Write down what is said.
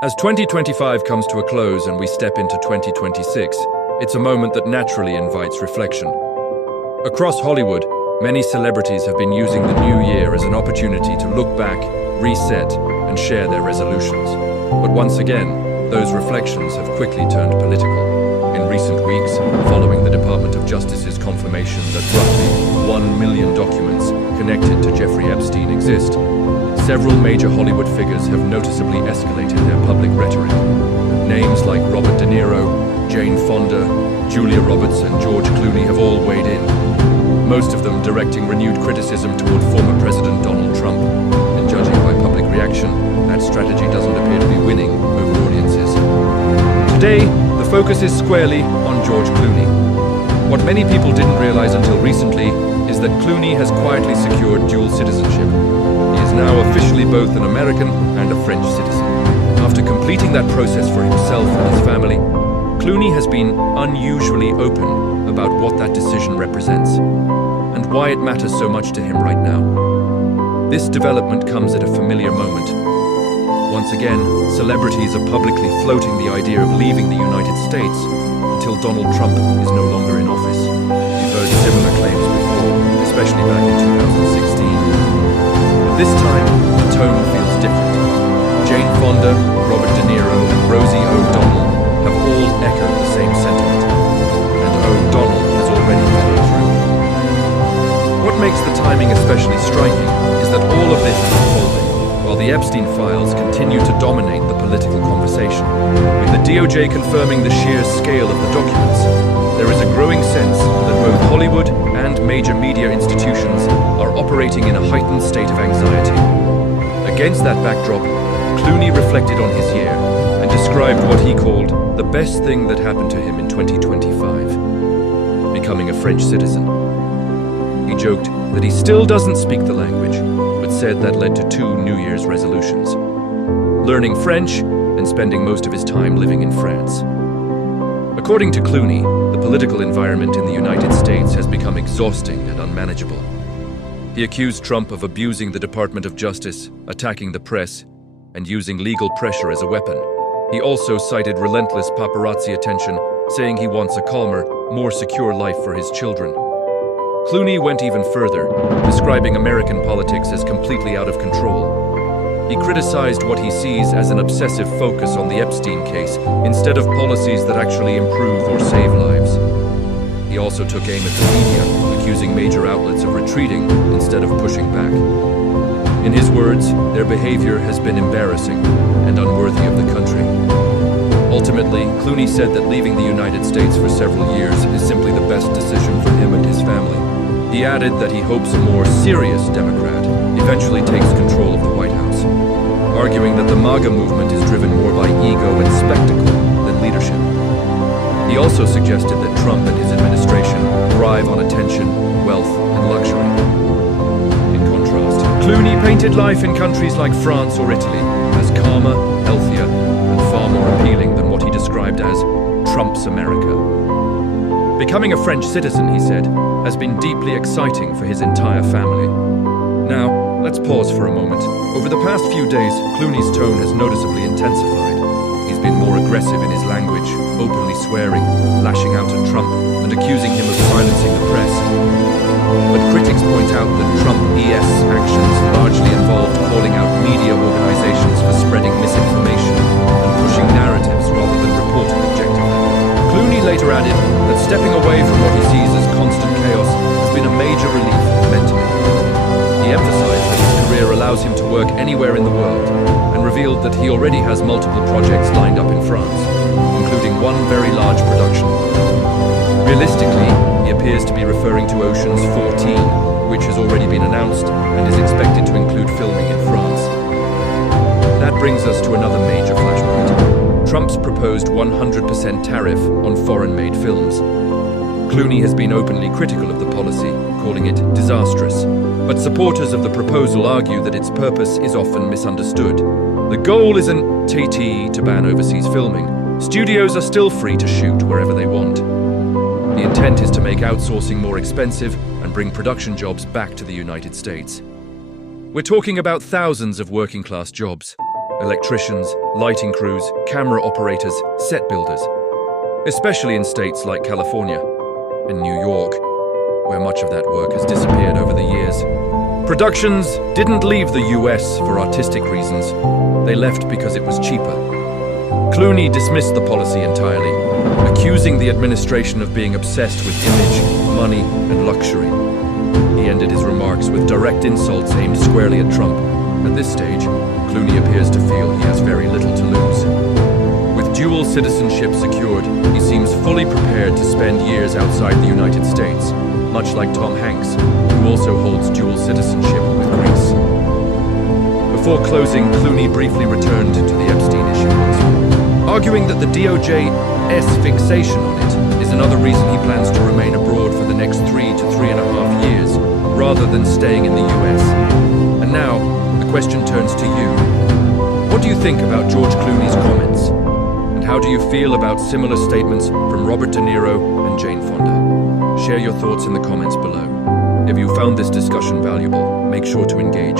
As 2025 comes to a close and we step into 2026, it's a moment that naturally invites reflection. Across Hollywood, many celebrities have been using the new year as an opportunity to look back, reset, and share their resolutions. But once again, those reflections have quickly turned political. In recent weeks, following the Department of Justice's confirmation that roughly 1 million documents connected to Jeffrey Epstein exist, several major Hollywood figures have noticeably escalated their public rhetoric. Names like Robert De Niro, Jane Fonda, Julia Roberts, and George Clooney have all weighed in, most of them directing renewed criticism toward former President Donald Trump. And judging by public reaction, that strategy doesn't appear to be winning over audiences. Today, the focus is squarely on George Clooney. What many people didn't realize until recently is that Clooney has quietly secured dual citizenship. He is now officially both an American and a French citizen. After completing that process for himself and his family, Clooney has been unusually open about what that decision represents and why it matters so much to him right now. This development comes at a familiar moment. Once again, celebrities are publicly floating the idea of leaving the United States until Donald Trump is no longer in office. We've heard similar claims before, especially back in 2016. But this time, the tone feels different. Jane Fonda, Robert De Niro, and Rosie O'Donnell have all echoed the same sentiment, and O'Donnell has already followed through. What makes the timing especially striking is that all of this is unfolding while the Epstein files continue to dominate the political conversation. With the DOJ confirming the sheer scale of the documents, there is a growing sense that both Hollywood and major media institutions are operating in a heightened state of anxiety. Against that backdrop, Clooney reflected on his year and described what he called the best thing that happened to him in 2025, becoming a French citizen. He joked that he still doesn't speak the language, but said that led to 2 New Year's resolutions: learning French and spending most of his time living in France. According to Clooney, the political environment in the United States has become exhausting and unmanageable. He accused Trump of abusing the Department of Justice, attacking the press, and using legal pressure as a weapon. He also cited relentless paparazzi attention, saying he wants a calmer, more secure life for his children. Clooney went even further, describing American politics as completely out of control. He criticized what he sees as an obsessive focus on the Epstein case instead of policies that actually improve or save lives. He also took aim at the media, accusing major outlets of retreating instead of pushing back. In his words, their behavior has been embarrassing and unworthy of the country. Ultimately, Clooney said that leaving the United States for several years is simply the best decision for him and his family. He added that he hopes a more serious Democrat eventually takes control of the White House, arguing that the MAGA movement is driven more by ego and spectacle than leadership. He also suggested that Trump and his administration thrive on attention, wealth, and luxury. In contrast, Clooney painted life in countries like France or Italy as calmer, healthier, and far more appealing than what he described as Trump's America. Becoming a French citizen, he said, has been deeply exciting for his entire family. Now, let's pause for a moment. Over the past few days, Clooney's tone has noticeably intensified. He's been more aggressive in his language, openly swearing, lashing out at Trump, and accusing him of silencing the press. But critics point out that Trump-ES actions largely involved calling out media organizations for spreading misinformation and pushing narratives rather than reporting objectively. Clooney later added that stepping away from what he sees as constant chaos has been a major relief mentally. He emphasized that his career allows him to work anywhere in the world and revealed that he already has multiple projects lined up in France, including one very large production. Realistically, he appears to be referring to Ocean's 14, which has already been announced and is expected to include filming in France. That brings us to another major flashpoint: Trump's proposed 100% tariff on foreign-made films. Clooney has been openly critical of the policy, calling it disastrous. But supporters of the proposal argue that its purpose is often misunderstood. The goal isn't to ban overseas filming. Studios are still free to shoot wherever they want. The intent is to make outsourcing more expensive and bring production jobs back to the United States. We're talking about thousands of working-class jobs. electricians, lighting crews, camera operators, set builders, especially in states like California and New York, where much of that work has disappeared over the years. Productions didn't leave the US for artistic reasons. They left because it was cheaper. Clooney dismissed the policy entirely, accusing the administration of being obsessed with image, money, and luxury. He ended his remarks with direct insults aimed squarely at Trump. At this stage, Clooney appears to feel he has very little to lose. With dual citizenship secured, he seems fully prepared to spend years outside the United States, much like Tom Hanks, who also holds dual citizenship with Greece. Before closing, Clooney briefly returned to the Epstein issue once more, arguing that the DOJ's fixation on it is another reason he plans to remain abroad for the next 3 to 3.5 years, rather than staying in the US. And now, the question turns to you. What do you think about George Clooney's comments? And how do you feel about similar statements from Robert De Niro and Jane Fonda? Share your thoughts in the comments below. If you found this discussion valuable, make sure to engage.